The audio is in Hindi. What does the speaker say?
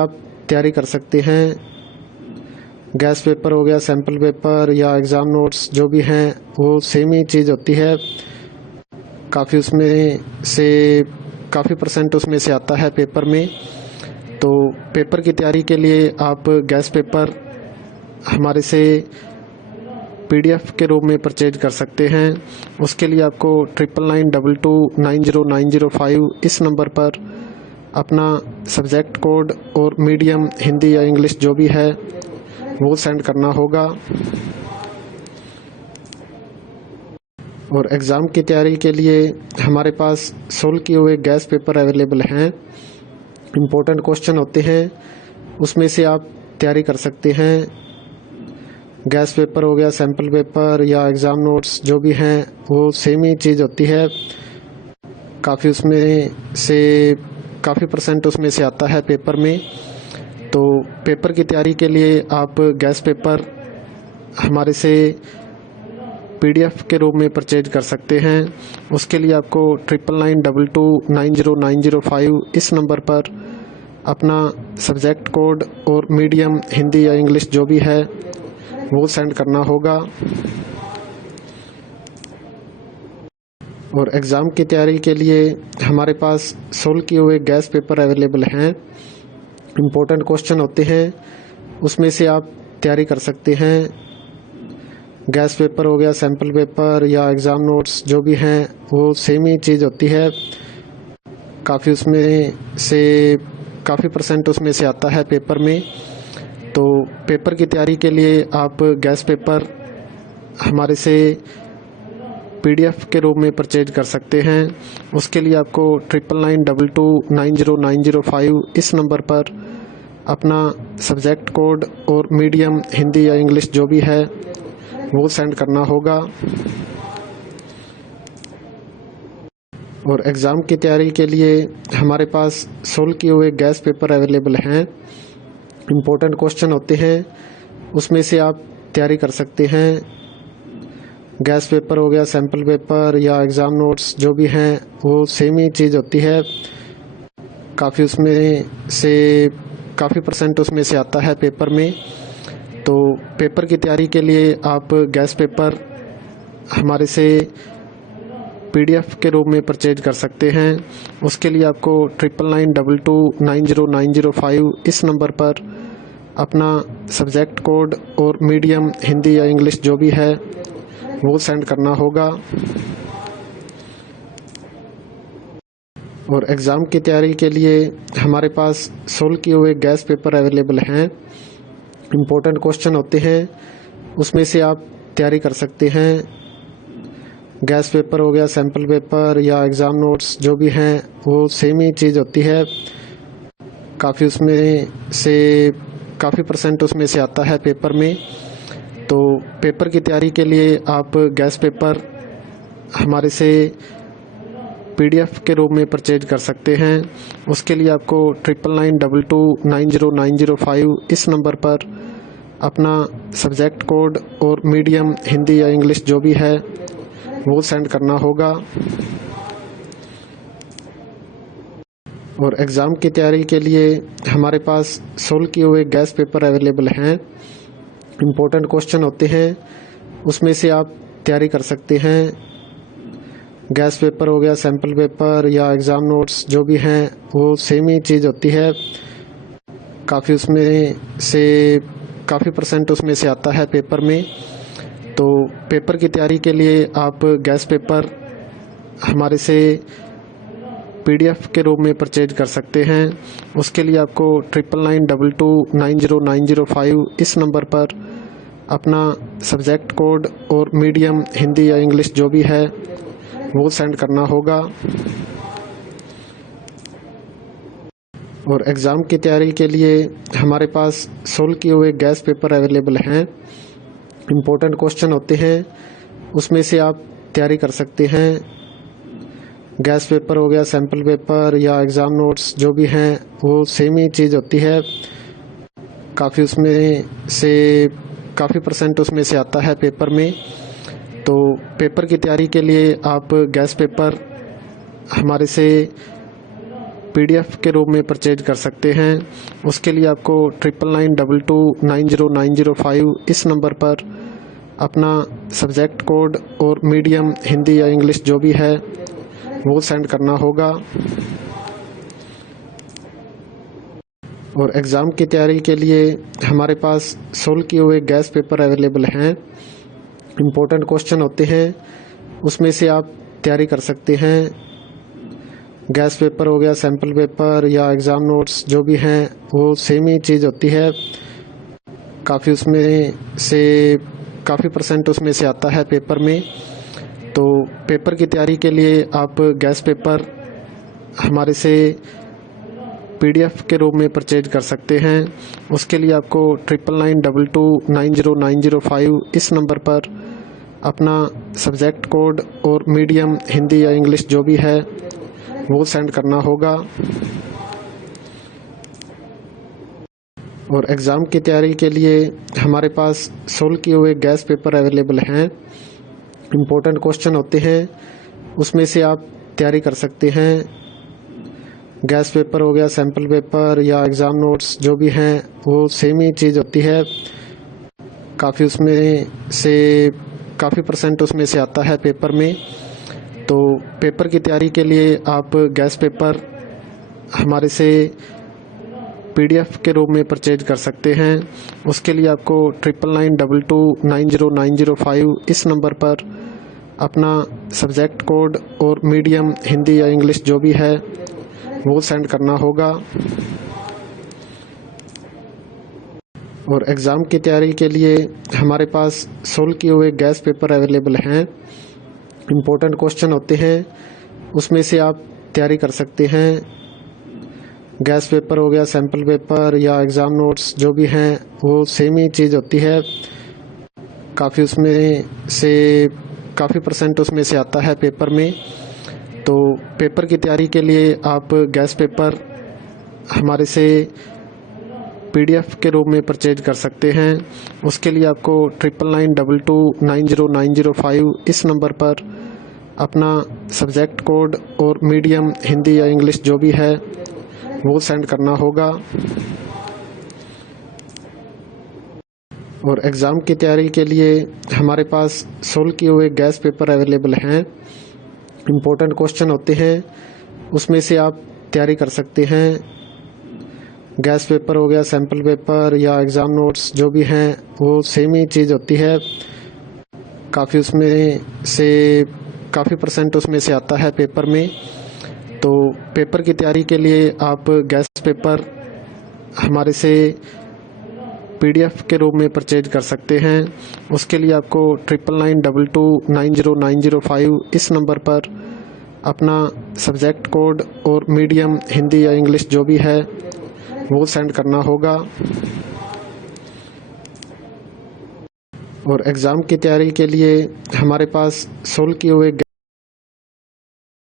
आप तैयारी कर सकते हैं। गैस पेपर हो गया, सैम्पल पेपर या एग्ज़ाम नोट्स जो भी हैं वो सेम ही चीज़ होती है। काफ़ी उसमें से काफ़ी परसेंट उसमें से आता है पेपर में। तो पेपर की तैयारी के लिए आप गैस पेपर हमारे से PDF के रूप में परचेज कर सकते हैं। उसके लिए आपको 9992290905 इस नंबर पर अपना सब्जेक्ट कोड और मीडियम हिंदी या इंग्लिश जो भी है वो सेंड करना होगा। और एग्ज़ाम की तैयारी के लिए हमारे पास सोल्व किए हुए गैस पेपर अवेलेबल हैं। इम्पोर्टेंट क्वेश्चन होते हैं, उसमें से आप तैयारी कर सकते हैं। गैस पेपर हो गया, सैम्पल पेपर या एग्ज़ाम नोट्स जो भी हैं वो सेम ही चीज़ होती है। काफ़ी उसमें से काफ़ी परसेंट उसमें से आता है पेपर में। तो पेपर की तैयारी के लिए आप गैस पेपर हमारे से PDF के रूप में परचेज कर सकते हैं। उसके लिए आपको 9992290905 इस नंबर पर अपना सब्जेक्ट कोड और मीडियम हिंदी या इंग्लिश जो भी है वो सेंड करना होगा। और एग्ज़ाम की तैयारी के लिए हमारे पास सोल्व किए हुए गैस पेपर अवेलेबल हैं। इम्पोर्टेंट क्वेश्चन होते हैं, उसमें से आप तैयारी कर सकते हैं। गैस पेपर हो गया, सैम्पल पेपर या एग्ज़ाम नोट्स जो भी हैं वो सेम ही चीज़ होती है। काफ़ी उसमें से काफ़ी परसेंट उसमें से आता है पेपर में। तो पेपर की तैयारी के लिए आप गैस पेपर हमारे से PDF के रूप में परचेज कर सकते हैं। उसके लिए आपको 9992290905 इस नंबर पर अपना सब्जेक्ट कोड और मीडियम हिंदी या इंग्लिश जो भी है वो सेंड करना होगा। और एग्ज़ाम की तैयारी के लिए हमारे पास सोल्व किए हुए गैस पेपर अवेलेबल हैं। इम्पोर्टेंट क्वेश्चन होते हैं, उसमें से आप तैयारी कर सकते हैं। गैस पेपर हो गया, सैम्पल पेपर या एग्ज़ाम नोट्स जो भी हैं वो सेम ही चीज़ होती है। काफ़ी उसमें से काफ़ी परसेंट उसमें से आता है पेपर में। तो पेपर की तैयारी के लिए आप गैस पेपर हमारे से PDF के रूप में परचेज कर सकते हैं। उसके लिए आपको 9992290905 इस नंबर पर अपना सब्जेक्ट कोड और मीडियम हिंदी या इंग्लिश जो भी है वो सेंड करना होगा। और एग्ज़ाम की तैयारी के लिए हमारे पास सोल्व किए हुए गैस पेपर अवेलेबल हैं। इम्पोर्टेंट क्वेश्चन होते हैं, उसमें से आप तैयारी कर सकते हैं। गैस पेपर हो गया, सैम्पल पेपर या एग्ज़ाम नोट्स जो भी हैं वो सेम ही चीज़ होती है। काफ़ी उसमें से काफ़ी परसेंट उसमें से आता है पेपर में। तो पेपर की तैयारी के लिए आप गैस पेपर हमारे से PDF के रूप में परचेज कर सकते हैं। उसके लिए आपको 9992290905 इस नंबर पर अपना सब्जेक्ट कोड और मीडियम हिंदी या इंग्लिश जो भी है वो सेंड करना होगा। और एग्ज़ाम की तैयारी के लिए हमारे पास सोल्व किए हुए गैस पेपर अवेलेबल हैं। इम्पोर्टेंट क्वेश्चन होते हैं, उसमें से आप तैयारी कर सकते हैं। गैस पेपर हो गया, सैम्पल पेपर या एग्ज़ाम नोट्स जो भी हैं वो सेम ही चीज़ होती है। काफ़ी उसमें से काफ़ी परसेंट उसमें से आता है पेपर में। तो पेपर की तैयारी के लिए आप गैस पेपर हमारे से PDF के रूप में परचेज कर सकते हैं। उसके लिए आपको 9992290905 इस नंबर पर अपना सब्जेक्ट कोड और मीडियम हिंदी या इंग्लिश जो भी है वो सेंड करना होगा। और एग्ज़ाम की तैयारी के लिए हमारे पास सोल्व किए हुए गैस पेपर अवेलेबल हैं। इम्पोर्टेंट क्वेश्चन होते हैं, उसमें से आप तैयारी कर सकते हैं। गैस पेपर हो गया, सैम्पल पेपर या एग्ज़ाम नोट्स जो भी हैं वो सेम ही चीज़ होती है। काफ़ी उसमें से काफ़ी परसेंट उसमें से आता है पेपर में। तो पेपर की तैयारी के लिए आप गैस पेपर हमारे से PDF के रूप में परचेज कर सकते हैं। उसके लिए आपको 9992290905 इस नंबर पर अपना सब्जेक्ट कोड और मीडियम हिंदी या इंग्लिश जो भी है वो सेंड करना होगा। और एग्ज़ाम की तैयारी के लिए हमारे पास सोल्व किए हुए गैस पेपर अवेलेबल हैं। इम्पोर्टेंट क्वेश्चन होते हैं, उसमें से आप तैयारी कर सकते हैं। गैस पेपर हो गया, सैम्पल पेपर या एग्ज़ाम नोट्स जो भी हैं वो सेम ही चीज़ होती है। काफ़ी परसेंट उसमें से आता है पेपर में। तो पेपर की तैयारी के लिए आप गैस पेपर हमारे से PDF के रूप में परचेज कर सकते हैं। उसके लिए आपको 9992290905 इस नंबर पर अपना सब्जेक्ट कोड और मीडियम हिंदी या इंग्लिश जो भी है वो सेंड करना होगा। और एग्ज़ाम की तैयारी के लिए हमारे पास सोल्व किए हुए गैस पेपर अवेलेबल हैं। इम्पोर्टेंट क्वेश्चन होते हैं, उसमें से आप तैयारी कर सकते हैं। गैस पेपर हो गया, सैम्पल पेपर या एग्ज़ाम नोट्स जो भी हैं वो सेम ही चीज़ होती है। काफ़ी परसेंट उसमें से आता है पेपर में। तो पेपर की तैयारी के लिए आप गैस पेपर हमारे से PDF के रूप में परचेज कर सकते हैं। उसके लिए आपको 9992290905 इस नंबर पर अपना सब्जेक्ट कोड और मीडियम हिंदी या इंग्लिश जो भी है वो सेंड करना होगा। और एग्ज़ाम की तैयारी के लिए हमारे पास सोल्व किए हुए गैस पेपर अवेलेबल हैं। इम्पोर्टेंट क्वेश्चन होते हैं, उसमें से आप तैयारी कर सकते हैं। गैस पेपर हो गया, सैम्पल पेपर या एग्ज़ाम नोट्स जो भी हैं वो सेम ही चीज़ होती है। काफ़ी परसेंट उसमें से आता है पेपर में। तो पेपर की तैयारी के लिए आप गैस पेपर हमारे से PDF के रूप में परचेज कर सकते हैं। उसके लिए आपको 9992290905 इस नंबर पर अपना सब्जेक्ट कोड और मीडियम हिंदी या इंग्लिश जो भी है वो सेंड करना होगा। और एग्ज़ाम की तैयारी के लिए हमारे पास सोल्व किए हुए गैस पेपर अवेलेबल हैं। इम्पोर्टेंट क्वेश्चन होते हैं, उसमें से आप तैयारी कर सकते हैं। गैस पेपर हो गया, सैम्पल पेपर या एग्ज़ाम नोट्स जो भी हैं वो सेम ही चीज़ होती है। काफ़ी परसेंट उसमें से आता है पेपर में। तो पेपर की तैयारी के लिए आप गैस पेपर हमारे से PDF के रूप में परचेज कर सकते हैं। उसके लिए आपको 9992290905 इस नंबर पर अपना सब्जेक्ट कोड और मीडियम हिंदी या इंग्लिश जो भी है वो सेंड करना होगा। और एग्ज़ाम की तैयारी के लिए हमारे पास सोल्व किए हुए